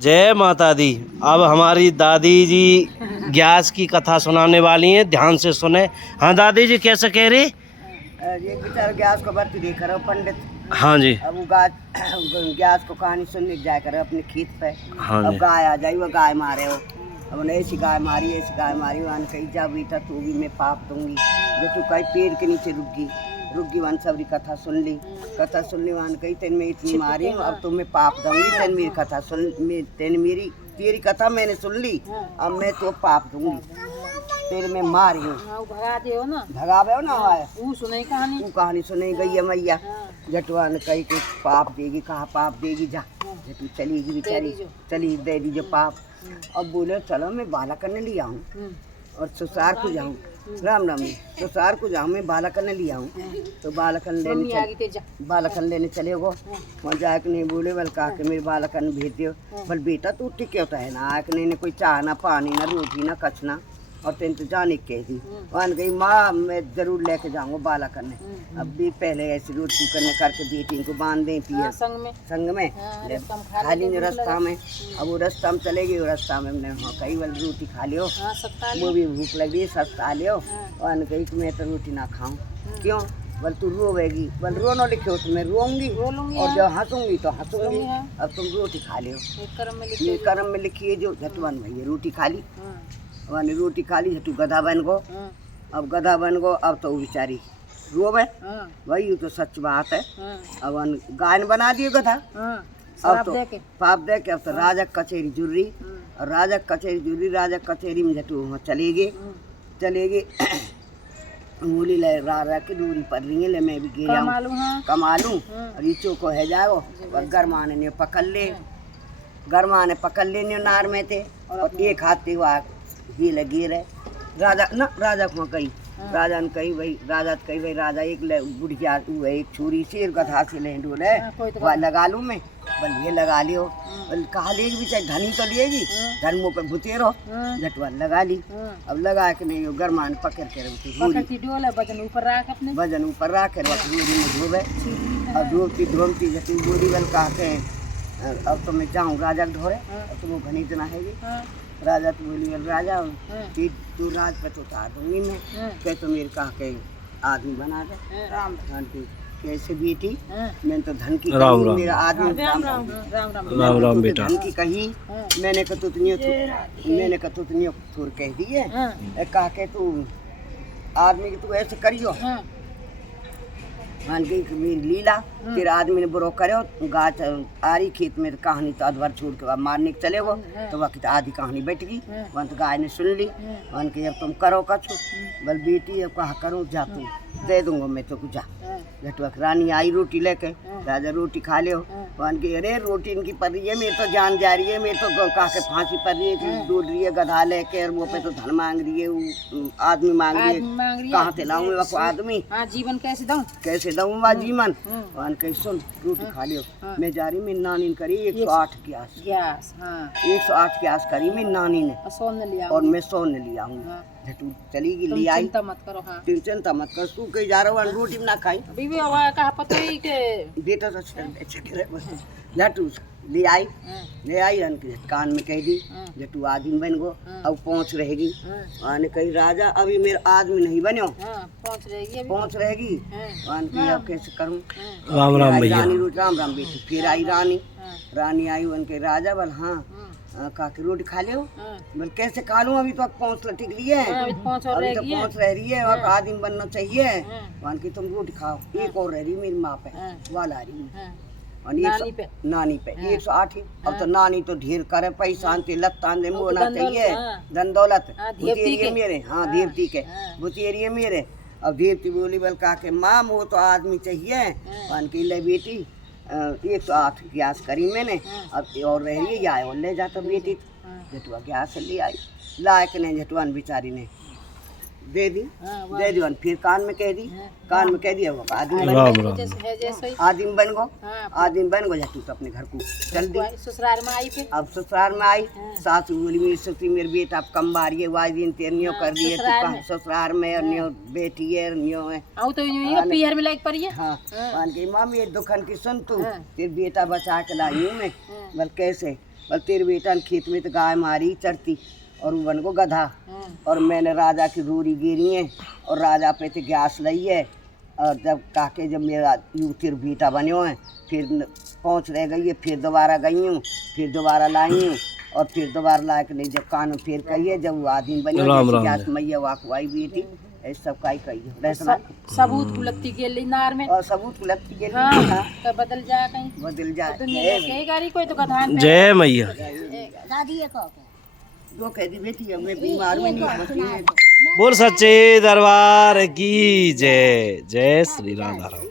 जय माता दी। अब हमारी दादी जी ग्यास की कथा सुनाने वाली हैं, ध्यान से सुने। हाँ दादी जी, कैसे कह रही? एक बेचारा गैस को भर्ती देख रहा पंडित। हाँ जी। अब वो गैस को कहानी सुनने जाया करे अपने खेत पे। हाँ अब जी। गाय आ जाई, वो गाय मारे हो। अब उन्हें ऐसी गाय मारी, ऐसी गाय मारी, वन कही जा बेटा तू भी मैं पाप दूंगी। जो तू कहीं पेड़ के नीचे रुक गई वन सबरी कथा सुन ली। वन कही तेन मैं इतनी मारी हूँ, अब तो मैं पाप दूंगी। तेन मेरी कथा सुन, तेरी कथा मैंने सुन ली, अब मैं तो पाप दूंगी। तेरे में मारी हूँ, भगावे हो ना। वो कहानी सुनाई गई है मैया। जटवा ने कही कि पाप देगी, कहा पाप देगी, जा जटू चलेगी बेचारी, चली दे दीजिए पाप। अब बोले चलो मैं बाला करने लिया हूँ और ससुराल को जाऊँ। राम राम, ससुराल को जाऊँ मैं बाला करने लिया हूँ। तो बालकन लेने चले गो। वहाँ जाके नहीं बोले बल कहा कि मेरे बालकन भेज दियो। बल बेटा तू टिके होता है ना, आके नहीं कोई चाह ना पानी ना रोटी ना कछना, और तेन तो जाने कह दी। वन गई माँ मैं जरूर लेके जाऊंगा बाला करने। अब भी पहले ऐसी रोटी करने करके बेटी को बांध दें पिए संग में खाली नहीं रास्ता में। अब वो रास्ता में चलेगी, वो रास्ता में हमने हाँ कई बार रोटी खा लियो, वो भी भूख लगी सस्ता लियो। वन गई कि मैं तो रोटी ना खाऊं। क्यों? बल तू रोवेगी, बल रोनो लिखे हो तो मैं रोऊंगी, और जब हंसूंगी तो हंसूंगी। अब तुम रोटी खा लियो, ये कर्म में लिखी है जो झटवन भैया रोटी खा ली। वानी रोटी खा ली, तू गधा बन गो। अब गधा बन गो, अब तो बेचारी रोवे वही तो सच बात है। अब गायन बना दिए गधा। अब तो पाप दे के अब तो राजा कचहरी जुर्री, और राजा कचहरी में जटू वहाँ चलेगी। मूली ले राजा की दूरी पर रही है, ले मैं भी गिर कमा लूँ। और ईचो को है जाओ और गरमाने ने पकड़ ले नार में थे, और एक हाथ हुआ ये लगी रहे। राजा को कही, राजा ने कही भाई राजा एक बुढ़िया एक छुरी से गधा से ले डोले वह लगा लूँ मैं। बल ये लगा लियो, बल कहा लेगी बेचारी धनी तो लेगी, धन मुँह पे भुते रहो। झटवा लगा ली। अब लगा के नहीं गरमान पकड़ के वजन ऊपर रख के धोबे। अब धोमती जैसे बोरी बल कहते हैं अब तो मैं जाऊँ राजा ढोरे। अब तो वो घनी जना है राजा तो बोली राजा तू राज पे तो उतार दूंगी मैं, कह तो मेरे कहा के आदमी बना दे। राम कैसे बेटी मैंने तो धन की कही, मेरा आदमी राम बेटा धन की कही। मैंने कहा तुतनियों थोड़ कह दी है, कहा के तू आदमी की तू ऐसे करियो। मान गई मेरी लीला, तेरा आदमी ने बुरो करे गाछ आरी खेत में कहानी तो अधवर छोड़ के मारने के चले गो। तो वक्त आधी कहानी बैठ गई। वन तो गाय ने सुन ली। वन के जब तुम करो कछु, बल बेटी अब कहा करो जा तू दे दूंगा मैं तो कुछ। झटवक रानी आई रोटी लेके, राजा रोटी खा लियो। वन के अरे रोटी इनकी पड़ रही है, मेरे तो जान जा रही है, मेरे तो कहा के फांसी पड़ रही है, डूब रही है गधा लेके, और वो पे तो धन मांग रही है, आदमी मांग रही है। कहाँ से लाऊं वो आदमी, जीवन कैसे दूँ बा जीवन। वन कही सुन रोटी खा लियो, मैं जा रही मेरी नानी ने करी 108 की आस 108 की आस करी मेरी नानी ने, और मैं सोने लिया हूँ। झटू चली गई, ले आई। चिंता मत कर तू कहीं जा रहा हूँ रोटी ना खाई बेटा तो झटू ले आई कान में कह दी जटू आदमी बन गो। अब पहुँच रहेगी। आने कही राजा अभी मेरा आदमी नहीं बनो, पहुँच रहेगी। अब कैसे करूँ? राम राम बेटी। फिर आई रानी आई उनके राजा बल हाँ का के रोटी खा लियो। बोल कैसे खा लूँ, अभी तो पहुँच लटिक रही है, अभी तो पहुँच रह रही है, और आदमी बनना चाहिए। वन की तुम रोटी खाओ, एक और रह रही मेरी माँ पे वाला रही और नानी पे 108 ही। अब तो नानी तो ढेर करे पैसा लत्तान दे होना चाहिए, धन दौलत बुतियरिये मेरे। हाँ देवती के बुतियरिये मेरे। अब देवती बोली बल कहा के माँ वो तो आदमी चाहिए। वन की ले बेटी 108 गैस करी मैंने, अब और रह रही है या और ले जाता बेटी। झटुआ गैस ले आई, लायक ने झटुआन बेचारी ने दे दी। फिर कान में कह दी वो आदमी बन गो झटू तो अपने घर को चल दी। अब ससुराल में आई। सासू बोली मेरी ससुरी मेरे बेटा अब कम बारी है, वाई दिन तेरनियो कर दिए तो ससुराल में और नियो बेटी है नियो है हाँ। मान गई मामी ये दुखन की सुन तू तेरे बेटा बचा के लाई हूँ मैं। बल कैसे? बोल तेरे बेटा ने खेत में तो गाय मारी चढ़ती और वो बन को गधा और मैंने राजा की रोरी गिरी है और राजा पे तो गैस लाई है और जब काके जब मेरा यू तेरे बेटा बनो है फिर पहुँच रह गई है फिर दोबारा गई हूँ फिर दोबारा लाई हूँ और फिर दोबारा ला के नहीं जब कानून फिर कही है जब वो आदमी बनो राम राम गैस मैया वाकवाई बेटी ऐसा सब का ही कही रहना सबूत कुलत्ती के लिए नार में और सबूत लगती है हाँ तो बदल जाए कहीं बदल जाए दुनिया के गाड़ी कोई तो गधान पे जय मैया दादी ये कहो वो कहती बेटी अब मैं बीमार में नहीं बची है बोल सच्चे दरबार की जय। जय श्री राधा राम।